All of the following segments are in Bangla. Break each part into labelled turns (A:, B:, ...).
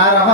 A: అర్హ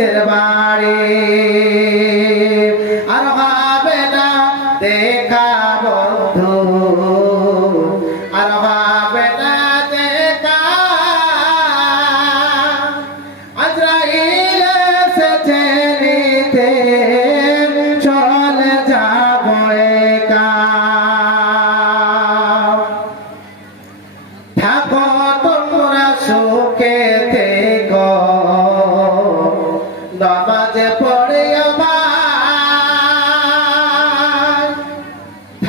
A: নিজের বাড়ি। আর হবে না দেখা বন্ধু। আর হবে না দেখা। আজরাইল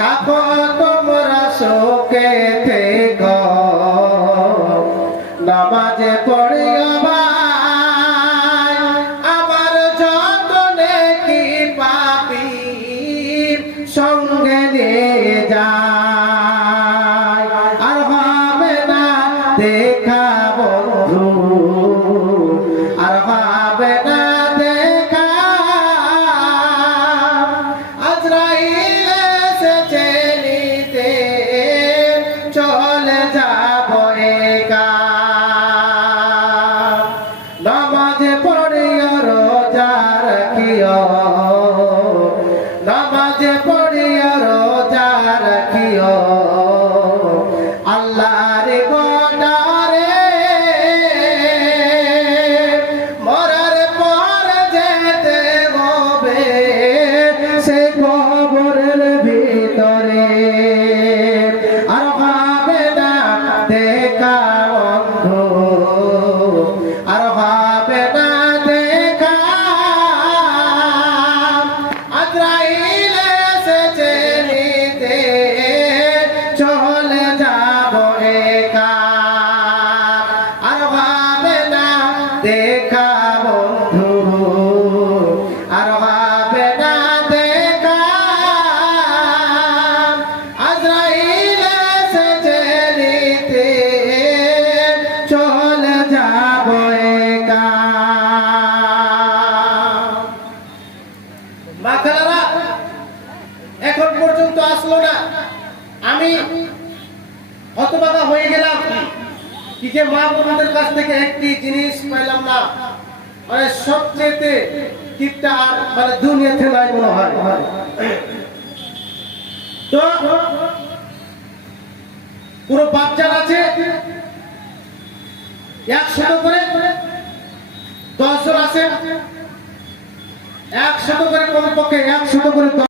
A: থাকো তোমরা শোকে থেক। নামাজে পড়ে আমার যতনে কি পাপি সঙ্গে নিয়ে আমি হতবাকা হয়ে গেলাম কি যে মা বোনদের কাছ থেকে একটি জিনিস পাইলাম না। মানে সবচেয়ে মানে দুনিয়াতে নাই মনে হয়। তো পুরো বাচ্চার আছে একশত করে দশজন আছে। একশত করে কমপক্ষে একশত করে